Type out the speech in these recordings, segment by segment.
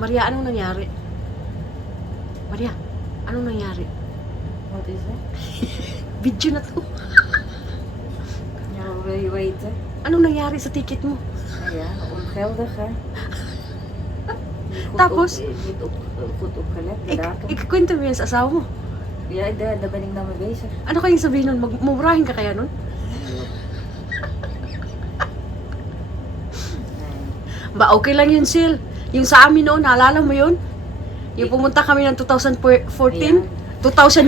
Maria, anong nangyari? Maria, anong nangyari? What is it? Video na to. Ja, wil je weten? Anong nangyari sa ticket mo? Ja, ongeldig hè. Tapos? Goed opgelet, de datum. Ikikwento mo yan sa asawa mo. Ja, daar ben ik nou mee bezig. Ano kayong sabihin nun? Mumurahin ka kaya nun? Ba, okay lang yun, Sil. Yung sa amin noon, naalala mo yun? Yung pumunta kami ng 2014, 2,000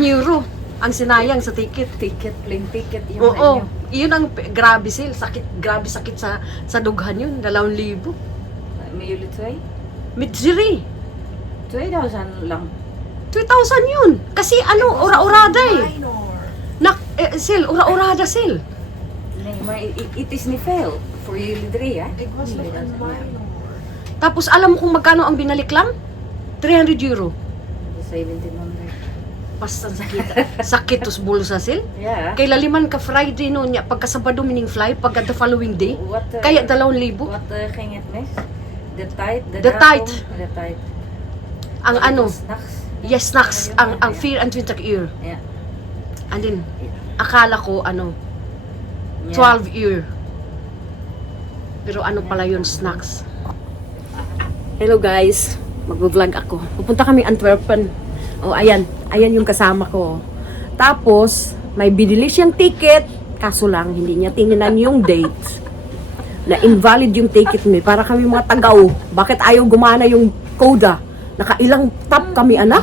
euro ang sinayang sa ticket. Ticket, plane ticket yung Oo, yun ang grabe, Sil. Grabe sakit sa dughan yun. 2,000. Met jullie twee? Mitsiri. 2000 lang. 2,000 yun. Kasi ano, ura-urada eh. Sil, ura-urada, Sil. Nee, maar het is niet veel. Voor jullie drie hè? Ik was nog een minor. Tapos alam mo kung magkano ang binalik lang? 300 euro. 1700. Basta sakit. Sakit tos bulsa, Sil. Ja. Kay laliman ka Friday noon, pagka Sabado mining fly, pagka the following day, Wat, kaya 2,000. Wat ging het mis? De tijd, De datum, tijd. De tijd. Ang Want het ano, was 'nachts. yes, snacks, ang fear and 20 euro. Ja. And then, akala ko, ano, Ja. 12 euro. Pero ano pala yun, snacks. Hello guys, mag-vlog ako. Pupunta kami Antwerpen. Oh, ayan. Ayan yung kasama ko. Tapos, may binili siyang ticket. Kaso lang, hindi niya tininan yung date. Na invalid yung ticket mo. Para kami mga tagaw. Bakit ayaw gumana yung koda? Nakailang tap kami, anak?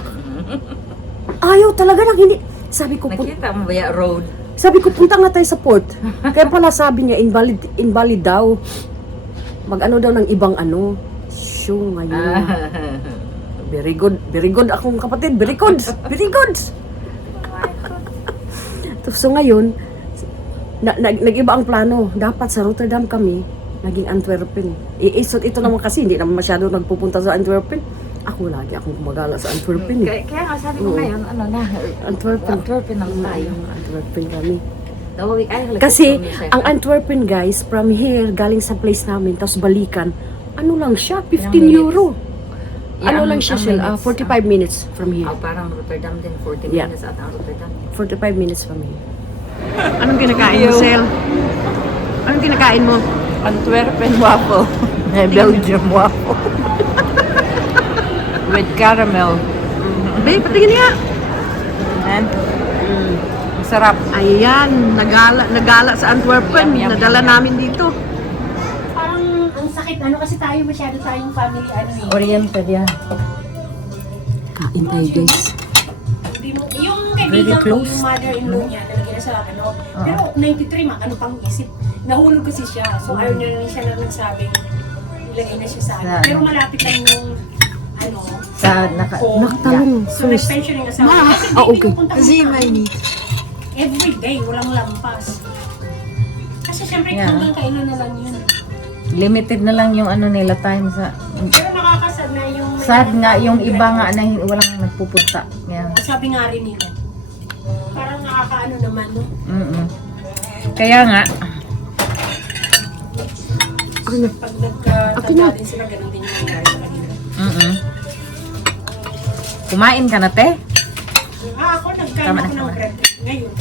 Ayaw talaga nang hindi. Sabi ko, Nakita mo ba yung road? sabi ko, punta nga tayo sa port. Kaya pala sabi niya, invalid daw. Mag-ano daw ng ibang ano. Shoo, ngayon. Very good akong kapatid. Very good. So ngayon, nag-iba ang plano. Dapat sa Rotterdam kami, naging Antwerpen. Ito naman kasi, hindi naman masyado nagpupunta sa Antwerpen. Ako lagi akong gumagala sa Antwerpen. Kaya nga sabi ko ngayon, ano na, Antwerpen lang tayo. Antwerpen kami. Eigenlijk Kasi, gusto ko niya ang Antwerpen guys, from here, galing sa place namin, tapos balikan, ano lang siya, 15 Ilang euro. Yeah, Ano ang- lang siya, ang Shell, minutes, 45 minutes from here. parang Rotterdam din, 40 Yeah. minutes at ang Rotterdam. 45 minutes from here. Anong kinakain mo, Shell? Anong kinakain mo? Antwerpen waffle. Belgium waffle. With caramel. Babe, patingin nga. And, sarap. Ayan, nagala sa Antwerpen. Yum, yum, Nadala yum, yum. namin dito. Parang ang sakit ano kasi tayo masyado tayong family ano eh. Oriented yan. Kain tayo, guys. Hindi mo, yung Very kaibigan ko, close. yung mother-in-law niya, nalagyan na sa ano. Pero 93, ano pang isip. Nahulog kasi siya. So ayaw niya na siya na nagsabing ilagay na siya sa ano. Sa- Pero malapit lang yung ano. Sa home. Nakatalong. So nag-pension yung asawa. Kasi Ah, hindi okay. pupunta Kasi kami may need. every day, walang lampas. Kasi syempre Yeah. hanggang kailan na lang yun. Limited na lang yung ano nila time sa... Pero nakakasad na yung... Sad nga yung iba nga na walang nagpupunta. Yeah. Sabi nga rin nila. Parang nakakaano naman, no? Mm-mm. Kaya nga, Pag nagkatanda din sila, ganun din yung nangyari sa kanila. mm-mm. Kumain ka na, te? Ako, nagkain Tama ako na, ng tama. bread. Ngayon,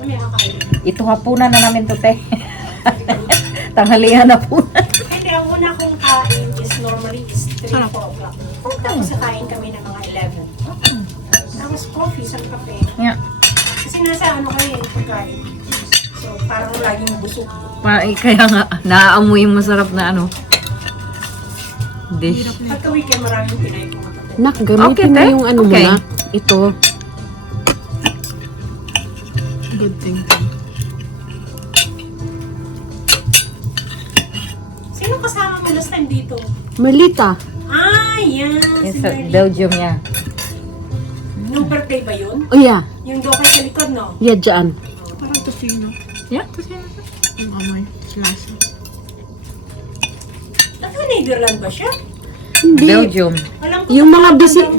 may kakain. Ito hapunan na namin to, te. Tanghalihan na po. Hindi, ang una kong kain is normally is 3, 4 o'clock. Tapos kain kami ng mga 11. Tapos coffee, sa kape. Yeah. Kasi nasa ano kayo yung pagkain. So, parang laging busog. Kaya nga, naaamoy yung masarap na ano. Dish. Pagka weekend, maraming pinay ko. Nak, gamitin Okay, mo te. yung ano Okay. mo na. Ito. Good thing. Sino kasama mo last time dito? Melita. Ah, yan. Yes, Si sa Merly. Belgium niya. Nung birthday ba yun? Oh yeah. Yung doka sa likod, no? Yeah, dyan. Parang tocino. Yeah. Yung amoy. Lasa. Taga-Netherland ba siya? Hindi. Belgium. Alam ko, Yung mga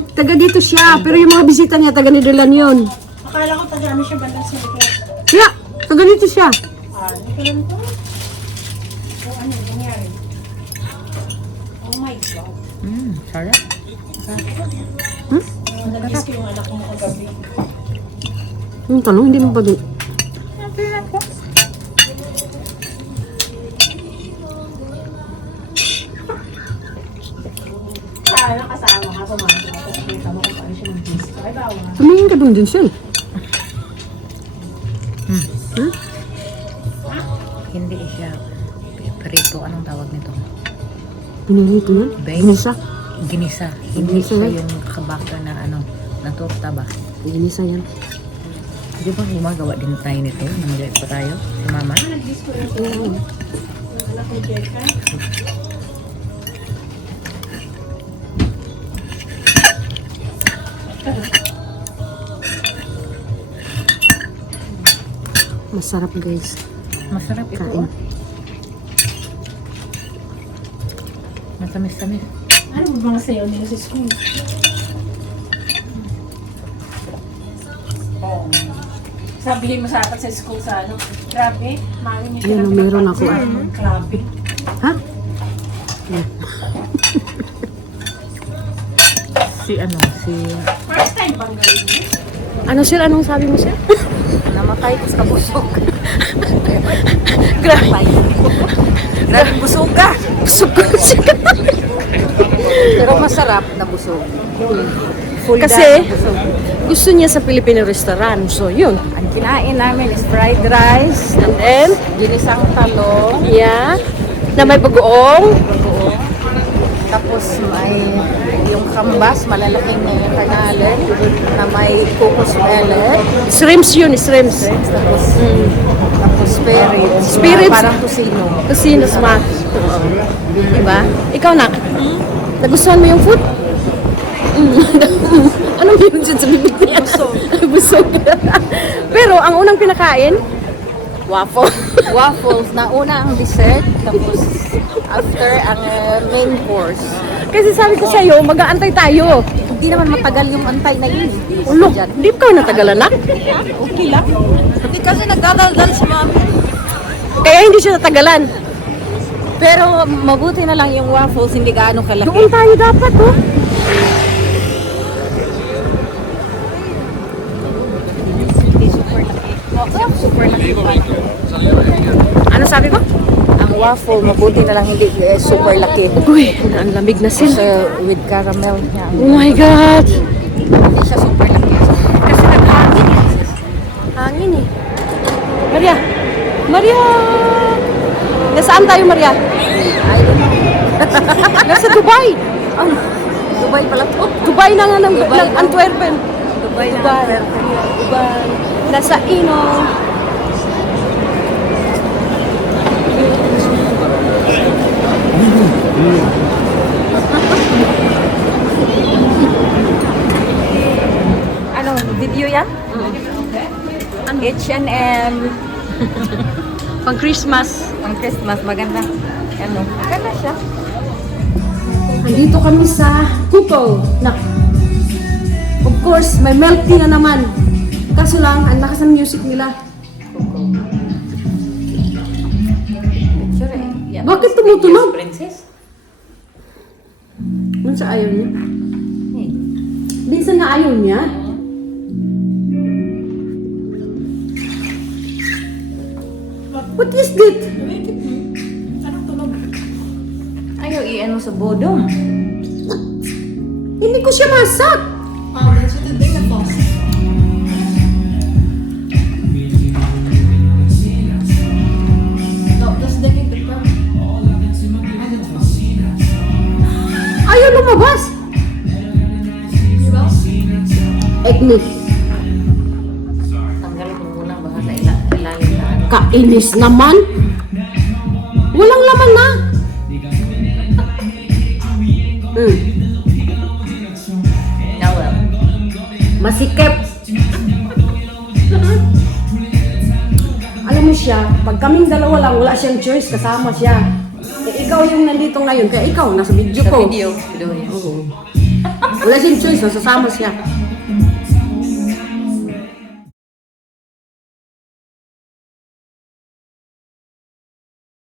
taga dito siya, pero yung mga bisita niya, taga Netherlands yun. akala ko taga ano siya bandang sa likod. Yeah, taga dito siya. Ah, hindi ko alam to. So, ano, nangyari? Oh my Sarap. Nag-kiss ko yung anak ko kagabi. Yung tanong, hindi mo ba din? Nakasama ka, pumasok ako. Kita mo kung paano siya mag-kiss ko. Ay, bawal. Tumingin ka dun din siya. Hindi siya perito. Anong tawag nito? Pinilito yun? Bake. Ginisa. Ginisa. Hindi Ginisa siya yan. yung kabaka na ano, na torta ba? Ginisa yan. Di ba gumagawa din tayo nito? Nangyay pa tayo sa mama? Nag-kiss ko rin ko. Yung anak ni Jeka. Masarap guys. Masarap ito. Kain. Matamis-tamis. Ano ba mga sayo nila sa school? Sabihin mo sa akin sa school sa ano, grabe, mami niyo Ayan, meron ako, ah. Grabe. Ha? Si ano, si First time bang gawin niyo? Ano sir? Anong sabi mo sir? namatay ko sa busog. Grabe. Grabe busog ka. Busog ko siya. Pero masarap na busog. Full Kasi na busog. gusto niya sa Filipino restaurant. So yun. Ang kinain namin is fried rice, And then, ginisang talong, yeah. Na may bagoong. bagoong. Tapos may yung kambas, malalaking na yung tangalin, na may cocos melon. Shrimps yun, shrimps. Tapos spirits. Spirits. Parang tusino. Casino smack. Diba? Ikaw na. Nagustuhan mo yung food? Anong yun dyan sa bibig niya? Busog. Busog. Pero ang unang pinakain, waffle. Waffles na una ang dessert, tapos after ang main course. Kasi sabi ko sa'yo, mag-aantay tayo. Hindi naman matagal yung antay na yun. Ulo, di ba ka natagalan na? Okay lang. Hindi kasi nagdadaldal si mami. Kaya hindi siya natagalan. Pero mabuti na lang yung waffles, hindi gaano kalaki. Doon tayo dapat, oh. Hindi super laki. Super laki. Ano sabi ko? Ang waffle, mabuti na lang hindi super laki. Uy, ang lamig na Kasi sila. with caramel niya. Oh my God. Hindi siya super laki. Kasi naghangin eh. Hangin eh. Maria! Maria! Nasaan tayo, Maria? I don't know. Nasa Dubai. Ang Dubai pala to. Dubai na nga ng, Dubai ng na. Antwerpen. Dubai na. Dubai. Nasa Ino. Ano, video yan? H&M. Pang Christmas. Ang Christmas, maganda. Ano, maganda siya. Andito kami sa Kuko. Of course, may milk tea na naman. Kaso lang, ang lakas ng music nila. Picture eh. Yan. Bakit tumutunog? Princess? Ano sa ayaw niya? Eh. Minsan na ayaw niya. What is that? Ayaw i-ano sa bodong. Hindi ko siya masak. That's what the thing that falls. No, that's the thing that falls. Ayaw lumabas. Ekni. Tanggalin mo muna baka sa ilalim na ano. Kainis naman. Walang laman na. Nawal. Masikip. Alam mo siya, pag kaming dalawa lang, wala siyang choice, kasama siya. Eh, ikaw yung nandito ngayon, kaya ikaw, nasa video Sa ko. video. Video niya. Wala siyang choice, nasasama siya.